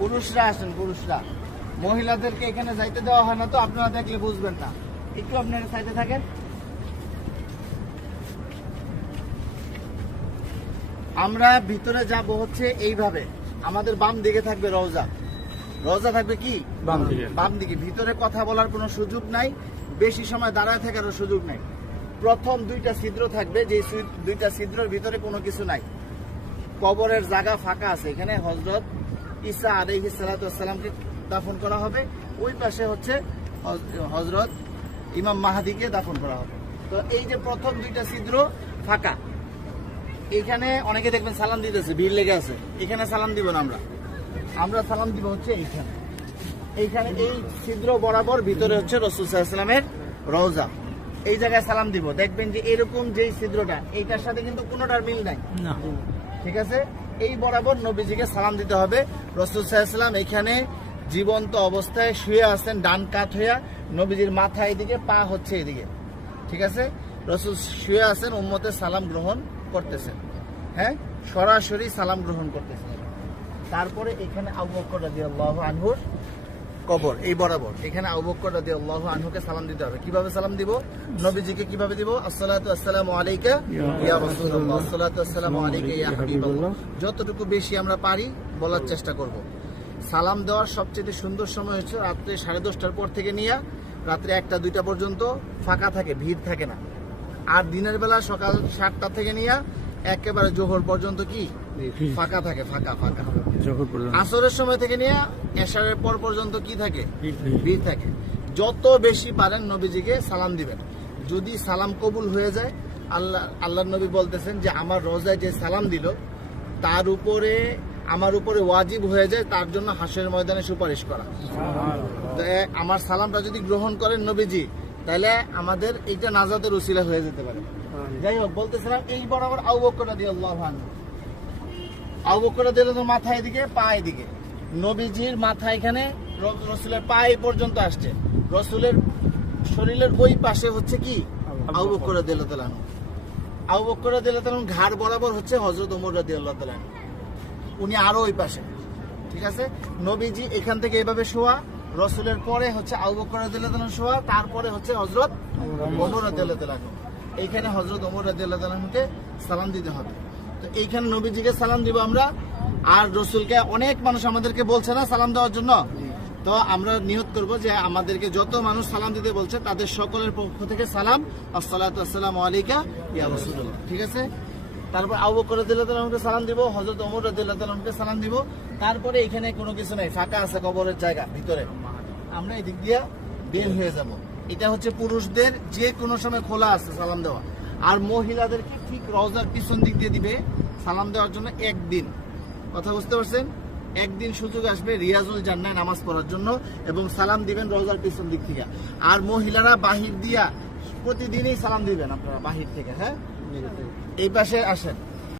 পুরুষরা আসেন, পুরুষরা। মহিলাদেরকে এখানে যাইতে দেওয়া হয় না, তো আপনারা দেখলে বুঝবেন না। একটু আপনারা সাইডে থাকেন। আমরা ভিতরে যাব হচ্ছে এইভাবে। আমাদের বাম দিকে থাকবে রওজা। রওজা থাকবে কি বাম দিকে। ভিতরে কথা বলার কোনো সুযোগ নাই, বেশি সময় দাঁড়ায় থাকারও সুযোগ নাই। প্রথম দুইটা ছিদ্র থাকবে, যে দুইটা ছিদ্রের ভিতরে কোনো কিছু নাই। কবরের জায়গা ফাঁকা আছে। এখানে হযরত ঈসা আলাইহিস সালাতু ওয়াস সালামকে দাফন করা হবে। ওই পাশে হচ্ছে হযরত ইমাম মাহদিকে দাফন করা হবে। তো এই যে প্রথম দুইটা ছিদ্র ফাঁকা, এইখানে অনেকে দেখবেন সালাম দিতেছে, ভিড় লেগে আছে। এখানে সালাম দিব না, আমরা সালাম দিব হচ্ছে এইখানে। এইখানে এই ছিদ্র বরাবর ভিতরে হচ্ছে রাসূল সাল্লাল্লাহু আলাইহি ওয়াসাল্লামের রওজা। এই জায়গায় সালাম দিব। দেখবেন যে এরকম যেই ছিদ্রটা, এইটার সাথে কিন্তু কোনোটার মিল নাই, ঠিক আছে? এই বরাবর নবীজিকে সালাম দিতে হবে। রাসূল সাল্লাল্লাহু আলাইহি ওয়াসাল্লাম এখানে জীবন্ত অবস্থায় শুয়ে আছেন, ডান কাত হইয়া। নবীজির মাথা এদিকে, পা হচ্ছে এদিকে, ঠিক আছে? রাসূল শুয়ে আছেন, উম্মতের সালাম গ্রহণ করতেছেন। হ্যাঁ, সরাসরি সালাম গ্রহণ করতেছেন। তারপরে এখানে আবু বকর রাদিয়াল্লাহু আনহুর কবর, এই বরাবর এখানে আবু বকর রাদিয়াল্লাহু আনহুকে সালাম দিতে হবে। কিভাবে সালাম দিব? নবীজিকে কিভাবে দিব? আসসালাতু আসসালামু আলাইকা ইয়া রাসূলুল্লাহ, আসসালাতু আসসালামু আলাইকা ইয়া হাবিবাল্লাহ। যতটুকু বেশি আমরা পারি বলার চেষ্টা করব। সালাম দেওয়ার সবচেয়ে সুন্দর সময় হচ্ছে রাত্রে 10:30টার পর থেকে নিয়ে রাত্রে 1টা-2টা পর্যন্ত ফাঁকা থাকে, ভিড় থাকে না। আর দিনের বেলা সকাল 7টা থেকে নিয়ে একেবারে জোহর পর্যন্ত কি ফাঁকা থাকে, ফাঁকা। আসরের সময় থেকে নিয়ে এশারের পর পর্যন্ত কি থাকে? ভিড় থাকে। যত বেশি পারেন নবীজিকে সালাম দিবেন। যদি সালাম কবুল হয়ে যায়, আল্লাহর নবী বলতেছেন যে আমার রোজায় যে সালাম দিল তার উপরে, আমার উপরে ওয়াজিব হয়ে যায় তার জন্য হাসরের ময়দানে সুপারিশ করা। আমার সালামটা যদি গ্রহণ করেন নবীজি, তাহলে আমাদের এইটা নাজাতের উসিলা হয়ে যেতে পারে। যাই হোক, বলতেছিলাম এই বরাবর আবু বকর রাদিয়াল্লাহু আনহু, আবু বকর রাদিয়াল্লাহু আনহু মাথা এদিকে, পা এদিকে। নবীজির মাথা এখানে, রাসূলের পা এই পর্যন্ত আসছে। রাসূলের শরীরের ওই পাশে হচ্ছে কি আবু বকর রাদিয়াল্লাহু তাআলা। আবু বকর রাদিয়াল্লাহু তাআলা ঘাড় বরাবর হচ্ছে হযরত ওমর রাদিয়াল্লাহু তাআলা, উনি আরো ওই পাশে, ঠিক আছে? নবীজি এখান থেকে এইভাবে শোয়া, রাসূলের পরে হচ্ছে আবু বকর রাদিয়াল্লাহু তাআলা শোয়া, তারপরে হচ্ছে হযরত ওমর রাদিয়াল্লাহু তাআলা। এইখানে হযরত ওমর রাদিয়াল্লাহু তাআলাকে সালাম দিতে হবে। তো এইখানে নবীজিকে সালাম দিব আমরা। আর রাসূলকে অনেক মানুষ আমাদেরকে বলছে না সালাম দেওয়ার জন্য, তো আমরা নিয়ত করব যে আমাদেরকে যত মানুষ সালাম দিতে বলছে তাদের সকলের পক্ষ থেকে সালাম, আসসালাতু আসসালামু আলাইকা ইয়া রাসূলুল্লাহ, ঠিক আছে? তারপর আবু বকর রাদিয়াল্লাহু তাআলাকে সালাম দিব, হযরত ওমর রাদিয়াল্লাহু তাআলাকে সালাম দিব। তারপরে এখানে কোনো কিছু নাই, ফাঁকা আছে কবরের জায়গা ভিতরে। আমরা এই দিক দিয়ে বের হয়ে যাব। এটা হচ্ছে পুরুষদের যে কোনো সময় খোলা আছে সালাম দেওয়া। আর মহিলাদেরকে ঠিক রওজার পিছন দিক দিয়ে দিবে সালাম দেওয়ার জন্য একদিন। কথা বুঝতে পারছেন? একদিন সুযোগ আসবে রিয়াজুল জান্নাহ নামাজ পড়ার জন্য, এবং সালাম দিবেন রওজার পিছন দিক থেকে। আর মহিলারা বাহির দিয়া প্রতিদিনই সালাম দিবেন আপনারা বাহির থেকে। হ্যাঁ, এই পাশে আসেন।